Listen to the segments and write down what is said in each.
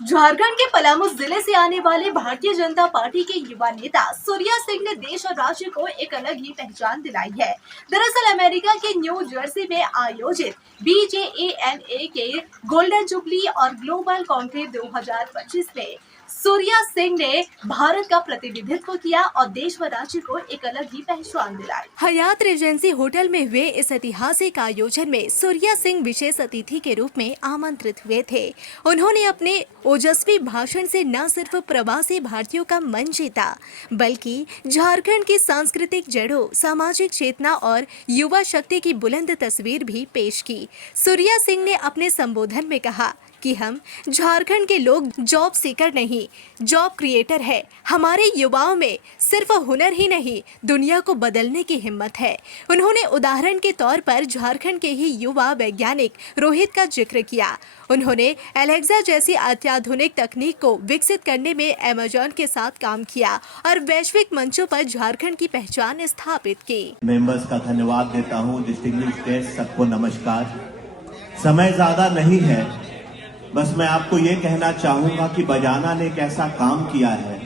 झारखंड के पलामू जिले से आने वाले भारतीय जनता पार्टी के युवा नेता सूर्या सिंह ने देश और राज्य को एक अलग ही पहचान दिलाई है। दरअसल अमेरिका के न्यू जर्सी में आयोजित BJANA के गोल्डन जुबली और ग्लोबल कॉन्क्लेव 2025 में सूर्या सिंह ने भारत का प्रतिनिधित्व किया और देश व राज्य को एक अलग ही पहचान दिलाई। हयात रेजेंसी होटल में हुए इस ऐतिहासिक आयोजन में सूर्या सिंह विशेष अतिथि के रूप में आमंत्रित हुए थे। उन्होंने अपने ओजस्वी भाषण से न सिर्फ प्रवासी भारतीयों का मन जीता, बल्कि झारखंड की सांस्कृतिक जड़ों, सामाजिक चेतना और युवा शक्ति की बुलंद तस्वीर भी पेश की। सूर्या सिंह ने अपने संबोधन में कहा कि हम झारखंड के लोग जॉब सीकर नहीं, जॉब क्रिएटर है। हमारे युवाओं में सिर्फ हुनर ही नहीं, दुनिया को बदलने की हिम्मत है। उन्होंने उदाहरण के तौर पर झारखंड के ही युवा वैज्ञानिक रोहित का जिक्र किया। उन्होंने एलेक्सा जैसी अत्याधुनिक तकनीक को विकसित करने में अमेजॉन के साथ काम किया और वैश्विक मंचों पर झारखंड की पहचान स्थापित की। मेंबर्स का धन्यवाद देता हूं। डिस्टिंग्विश्ड गेस्ट सबको नमस्कार। समय ज्यादा नहीं है, बस मैं आपको ये कहना चाहूंगा कि बजाना ने एक ऐसा काम किया है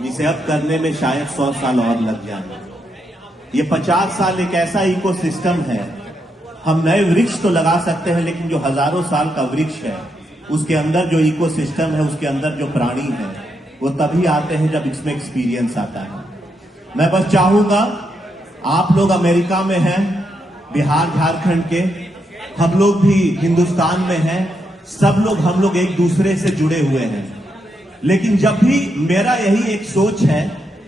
जिसे अब करने में शायद 100 साल और लग जाए। ये 50 साल एक ऐसा इकोसिस्टम है, हम नए वृक्ष तो लगा सकते हैं, लेकिन जो हजारों साल का वृक्ष है उसके अंदर जो इकोसिस्टम है, उसके अंदर जो प्राणी है, वो तभी आते हैं जब इसमें एक्सपीरियंस आता है। मैं बस चाहूंगा, आप लोग अमेरिका में हैं, बिहार झारखंड के, हम लोग भी हिंदुस्तान में हैं, सब लोग हम लोग एक दूसरे से जुड़े हुए हैं। लेकिन जब भी मेरा यही एक सोच है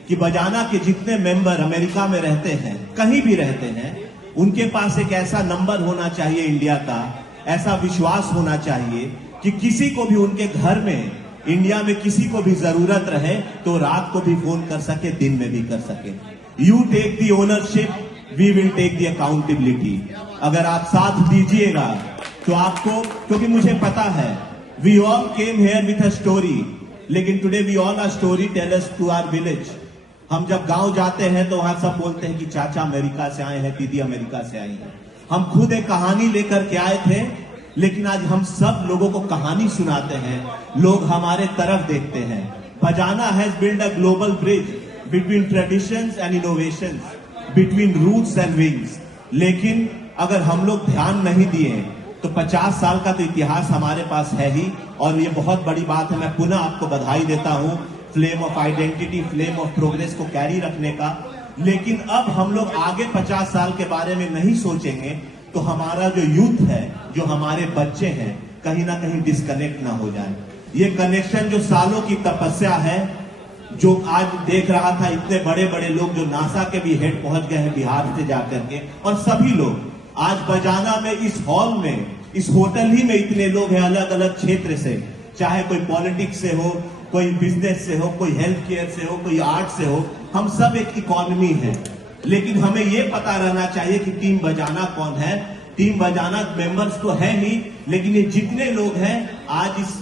कि बजाना के जितने मेंबर अमेरिका में रहते हैं, कहीं भी रहते हैं, उनके पास एक ऐसा नंबर होना चाहिए इंडिया का, ऐसा विश्वास होना चाहिए कि किसी को भी उनके घर में, इंडिया में किसी को भी जरूरत रहे तो रात को भी फोन कर सके, दिन में भी कर सके। You take the ownership, we will take the accountability. अगर आप साथ दीजिएगा तो आपको, क्योंकि मुझे पता है we all came here with a story, लेकिन today we all are story tellers to our village. हम जब गांव जाते हैं तो वहां सब बोलते हैं कि चाचा अमेरिका से आए हैं, दीदी अमेरिका से आई है। हम खुद एक कहानी लेकर के आए थे, लेकिन आज हम सब लोगों को कहानी सुनाते हैं, लोग हमारे तरफ देखते हैं। बजाना has build a global bridge between traditions and innovations, between roots and wings. लेकिन अगर हम लोग ध्यान नहीं दिए तो 50 साल का तो इतिहास हमारे पास है ही, और ये बहुत बड़ी बात है। मैं पुनः आपको बधाई देता हूं flame of identity, flame of progress को कैरी रखने का। लेकिन अब हम लोग आगे 50 साल के बारे में नहीं सोचेंगे तो हमारा जो यूथ है, जो हमारे बच्चे हैं, कहीं ना कहीं डिस्कनेक्ट ना हो जाए। ये कनेक्शन जो सालों की तपस्या है, जो आज देख रहा था, इतने बड़े बड़े लोग जो नासा के भी हेड पहुंच गए हैं बिहार से जाकर के, और सभी लोग आज बजाना में, इस हॉल में, इस होटल ही में इतने लोग हैं अलग अलग क्षेत्र से, चाहे कोई पॉलिटिक्स से हो, कोई बिजनेस से हो, कोई हेल्थ केयर से हो, कोई आर्ट से हो, हम सब एक इकोनॉमी है। लेकिन हमें ये पता रहना चाहिए कि टीम बजाना कौन है। टीम बजाना मेंबर्स तो है ही, लेकिन ये जितने लोग हैं आज इस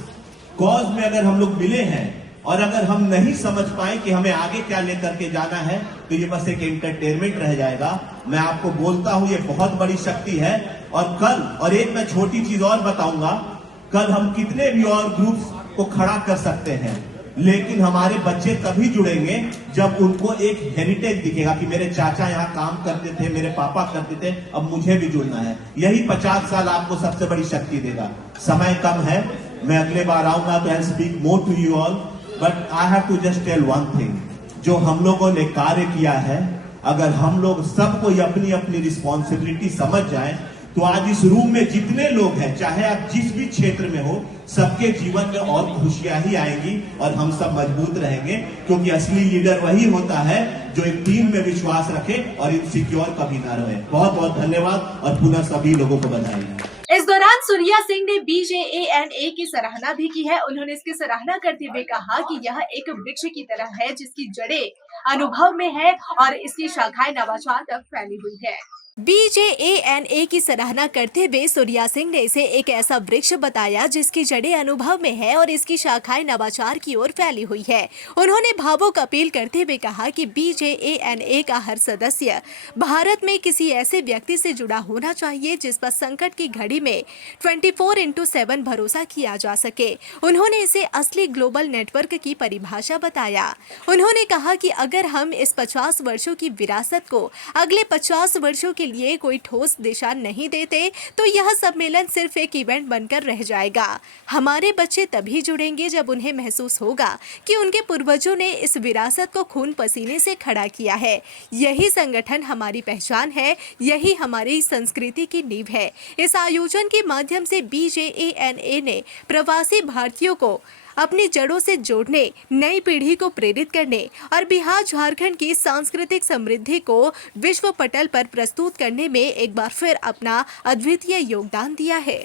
कॉज में अगर हम लोग मिले हैं, और अगर हम नहीं समझ पाए कि हमें आगे क्या लेकर के जाना है, तो ये बस एक एंटरटेनमेंट रह जाएगा। मैं आपको बोलता हूं, ये बहुत बड़ी शक्ति है। और कल, और एक मैं छोटी चीज और बताऊंगा, कल हम कितने भी और ग्रुप्स को खड़ा कर सकते हैं, लेकिन हमारे बच्चे तभी जुड़ेंगे जब उनको एक हेरिटेज दिखेगा कि मेरे चाचा यहाँ काम करते थे, मेरे पापा करते थे, अब मुझे भी जुड़ना है। यही 50 साल आपको सबसे बड़ी शक्ति देगा। समय कम है, मैं अगले बार आऊंगा तो I speak more to you all, but I have to just tell one thing. जो हम लोगों ने कार्य किया है, अगर हम लोग सबको अपनी अपनी रिस्पॉन्सिबिलिटी समझ जाए, तो आज इस रूम में जितने लोग हैं, चाहे आप जिस भी क्षेत्र में हो, सबके जीवन में और खुशियां ही आएंगी और हम सब मजबूत रहेंगे। क्योंकि असली लीडर वही होता है जो एक टीम में विश्वास रखे और इनसिक्योर कभी ना रहे। बहुत बहुत धन्यवाद और पुनः सभी लोगों को बधाई। इस दौरान सूर्या सिंह ने BJANA की सराहना भी की है। उन्होंने इसकी सराहना करते हुए कहा कि यह एक वृक्ष की तरह है जिसकी जड़ें अनुभव में है और इसकी शाखाएं नवाचार तक फैली हुई है। BJANA की सराहना करते हुए सूर्या सिंह ने इसे एक ऐसा वृक्ष बताया जिसकी जड़ें अनुभव में है और इसकी शाखाएं नवाचार की ओर फैली हुई है। उन्होंने भावुक अपील करते हुए कहा कि BJANA का हर सदस्य भारत में किसी ऐसे व्यक्ति से जुड़ा होना चाहिए जिस पर संकट की घड़ी में 24/7 भरोसा किया जा सके। उन्होंने इसे असली ग्लोबल नेटवर्क की परिभाषा बताया। उन्होंने कहा कि अगर हम इस 50 वर्षों की विरासत को अगले 50 वर्षों के लिए कोई ठोस दिशा नहीं देते तो यह सम्मेलन सिर्फ एक इवेंट बनकर रह जाएगा। हमारे बच्चे तभी जुड़ेंगे जब उन्हें महसूस होगा कि उनके पूर्वजों ने इस विरासत को खून पसीने से खड़ा किया है। यही संगठन हमारी पहचान है, यही हमारी संस्कृति की नींव है। इस आयोजन के माध्यम से BJANA ने प्रवासी भारतीयों को अपनी जड़ों से जोड़ने, नई पीढ़ी को प्रेरित करने और बिहार झारखंड की सांस्कृतिक समृद्धि को विश्व पटल पर प्रस्तुत करने में एक बार फिर अपना अद्वितीय योगदान दिया है।